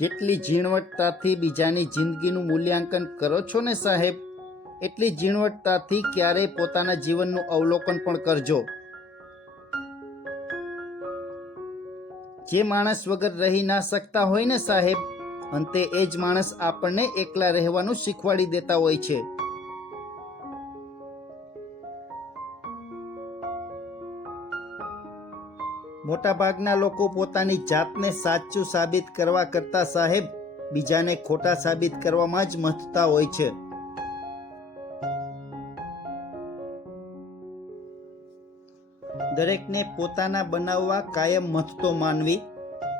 જેટલી ઝીણવટતાથી બીજાની જિંદગીનું મૂલ્યાંકન કરો છો ને સાહેબ, એટલી ઝીણવટતાથી ક્યારેય પોતાના જીવનનું અવલોકન પણ કરજો. જે માણસ વગર રહી ના શકતા હોય ને સાહેબ, અંતે એ જ માણસ આપણને એકલા રહેવાનું શીખવાડી દેતા હોય છે. મોટાભાગના લોકો પોતાની જાતને સાચું સાબિત કરવા કરતા સાહેબ, બીજાને ખોટા સાબિત કરવામાં જ મથતા હોય છે. દરેકને પોતાના બનાવવા કાયમ મથતો માનવી,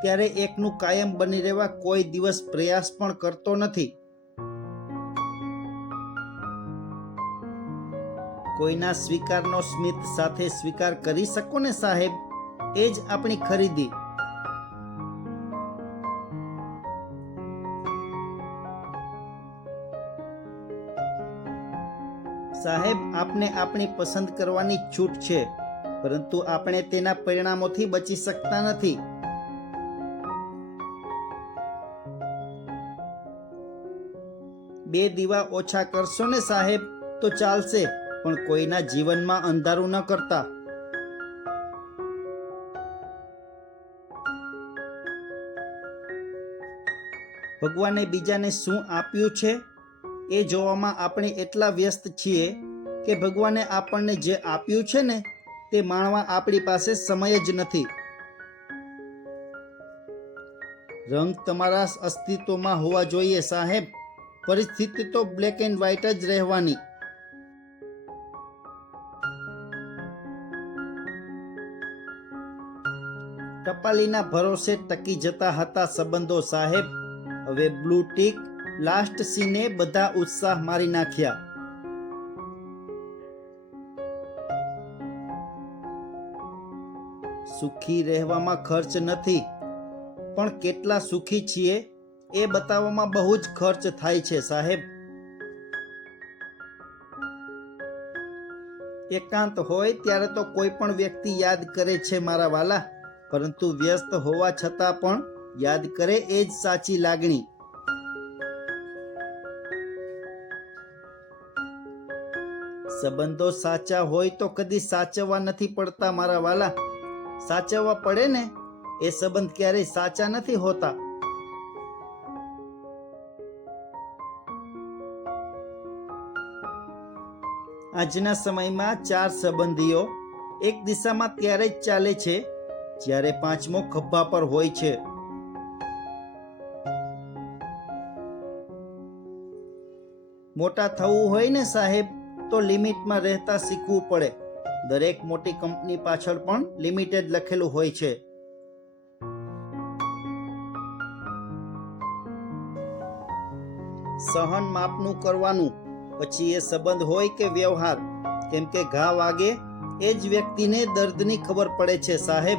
ત્યારે એકનું કાયમ બની રહેવા કોઈ દિવસ પ્રયાસ પણ કરતો નથી. કોઈના સ્વીકારનો સ્મિત સાથે સ્વીકાર કરી શકો ને સાહેબ? એ જ આપણી ખરીદી. સાહેબ, આપને આપણી પસંદ કરવાની છૂટ છે, પરંતુ આપણે તેના પરિણામોથી બચી શકતા નથી. બે દીવા ઓછા કરશો ને સાહેબ, તો ચાલશે, પણ કોઈના જીવનમાં અંધારું ન કરતા. ભગવાને બીજાને શું આપ્યું છે? એ જોવામાં આપણે એટલા વ્યસ્ત છીએ કે ભગવાને આપણને જે આપ્યું છે ને, તે માણવા આપણી પાસે સમય જ નથી. રંગ તમારા અસ્તિત્વમાં હોવા જોઈએ સાહેબ. પરિસ્થિતિ તો બ્લેક એન્ડ વ્હાઇટ જ રહેવાની. ટપાલીના ભરોસે ટકી જતા હતા સંબંધો સાહેબ. હવે બ્લુ ટીક લાસ્ટ સીને બધા ઉત્સાહ મારી નાખ્યા. સુખી રહેવામાં ખર્ચ નથી, પણ કેટલા સુખી છીએ એ બતાવવામાં બહુ જ ખર્ચ થાય છે, સાહેબ. એકાંત હોય ત્યારે તો કોઈ પણ વ્યક્તિ યાદ કરે છે મારા વાલા, પરંતુ વ્યસ્ત હોવા છતાં પણ યાદ કરે એ જ સાચી લાગણી. સંબંધો સાચા હોય તો કદી સાચવવા નથી પડતા મારા વાલા. સાચવવા પડે ને, એ સંબંધ ક્યારેય સાચા નથી હોતા. આજના સમયમાં ચાર સંબંધીઓ એક દિશામાં ત્યારે જ ચાલે છે, જ્યારે પાંચમો ખભા પર હોય છે. મોટા થવું હોય ને સાહેબ, તો લિમિટમાં રહેતા શીખવું પડે. દરેક મોટી કંપની પાછળ પણ લિમિટેડ લખેલું હોય છે. સહન માપનું કરવાનું, પછી એ સંબંધ હોય કે વ્યવહાર. કેમ કે ઘા વાગે, એ જ વ્યક્તિને દર્દની ખબર પડે છે, સાહેબ.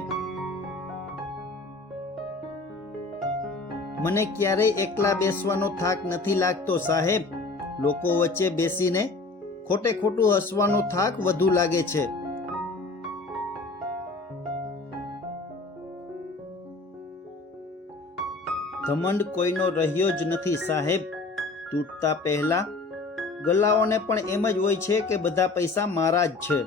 મને ક્યારેય એકલા બેસવાનો થાક નથી લાગતો, સાહેબ. લોકો વચ્ચે બેસીને ખોટે ખોટું હસવાનો થાક વધુ લાગે છે. ઘમંડ કોઈનો રહ્યો જ નથી સાહેબ. તૂટતા પહેલા ગલ્લાઓને પણ એમ જ હોય છે કે બધા પૈસા મારા જ છે.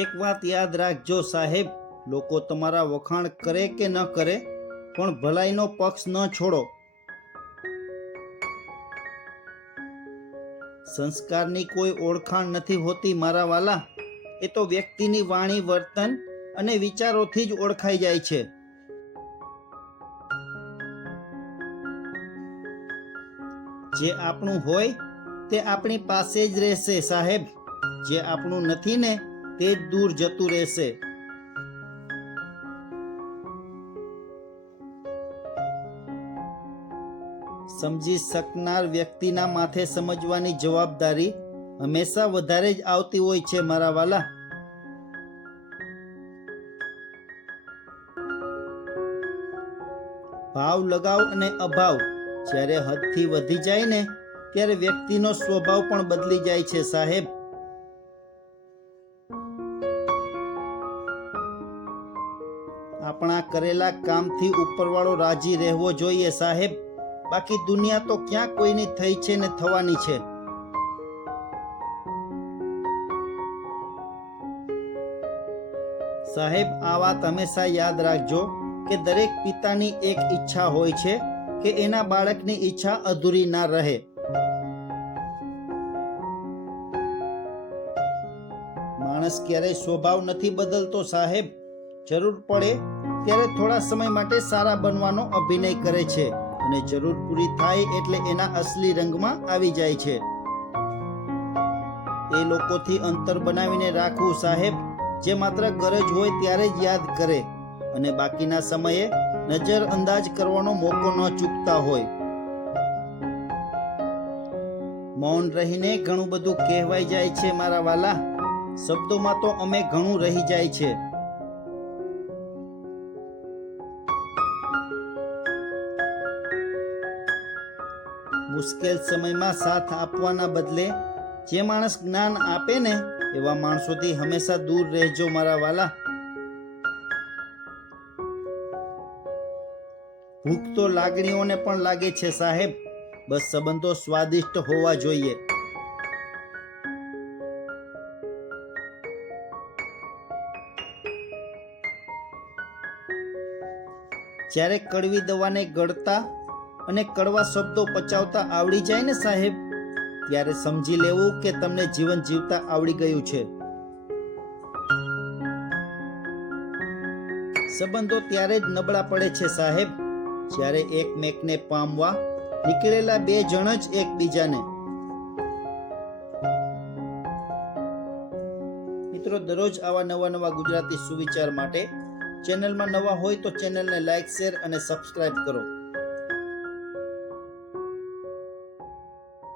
એક વાત યાદ રાખજો સાહેબ, લોકો તમારા વખાણ કરે કે ન કરે પણ ભલાઈનો પક્ષ ન છોડો. સંસ્કારની કોઈ ઓળખાણ નથી હોતી મારા વાલા. એ તો વ્યક્તિની વાણી, વર્તન અને વિચારોથી જ ઓળખાઈ જાય છે. જે આપણું હોય તે આપણી પાસે જ રહેશે સાહેબ. જે આપણું નથી ને તે જ દૂર જતું રહેશે. સમજી શકનાર વ્યક્તિના માથે સમજવાની જવાબદારી હંમેશા વધારે જ આવતી હોય છે, મારા વાલા. ભાવ લગાવ અને અભાવ જ્યારે હદથી વધી જાય ને, ત્યારે વ્યક્તિનો સ્વભાવ પણ બદલી જાય છે, સાહેબ. આપણા કરેલા કામથી ઉપરવાળો રાજી રહેવો જોઈએ, સાહેબ. બાકી દુનિયા તો ક્યાં કોઈની થઈ છે ને થવાની છે? સાહેબ, આ વાત હંમેશા યાદ રાખજો કે દરેક પિતાની એક ઈચ્છા હોય છે કે એના બાળકની ઈચ્છા અધૂરી ના રહે. માણસ ક્યારેય સ્વભાવ નથી બદલતો સાહેબ. જરૂર પડે ત્યારે થોડા સમય માટે સારા બનવાનો અભિનય કરે છે. અને જરૂર પૂરી થાય એટલે એના અસલી રંગમાં આવી જાય છે. એ લોકોથી અંતર બનાવીને રાખવું સાહેબ, જે માત્ર ગરજ હોય ત્યારે જ યાદ કરે. અને બાકીના સમયે નજર અંદાજ કરવાનો મોકો ન ચૂકતા હોય. મૌન રહીને ઘણું બધું કહેવાય જાય છે મારા વાલા. શબ્દોમાં તો અમે ઘણું રહી જાય છે. મુશ્કેલ સમયમાં સાથ આપવાના બદલે જે માણસ જ્ઞાન આપે ને, એવા માણસોથી હંમેશા દૂર રહેજો મારા વાલા. ભૂખ તો લાગણીઓને પણ લાગે છે સાહેબ. બસ સંબંધો સ્વાદિષ્ટ હોવા જોઈએ. જ્યારે કડવી દવાને ગળતા અને કડવા શબ્દો પચાવતા આવડી જાય ને સાહેબ? ત્યારે સમજી લેવું કે તમને જીવન જીવતા આવડી ગયું છે. સંબંધો ત્યારે જ નબળા પડે છે સાહેબ. જ્યારે એકમેકને પામવા નીકળેલા બે જણ જ એકબીજાને. મિત્રો, દરરોજ આવા નવા નવા ગુજરાતી સુવિચાર માટે ચેનલમાં નવા હોય તો ચેનલને લાઈક, શેર અને સબસ્ક્રાઇબ કરો.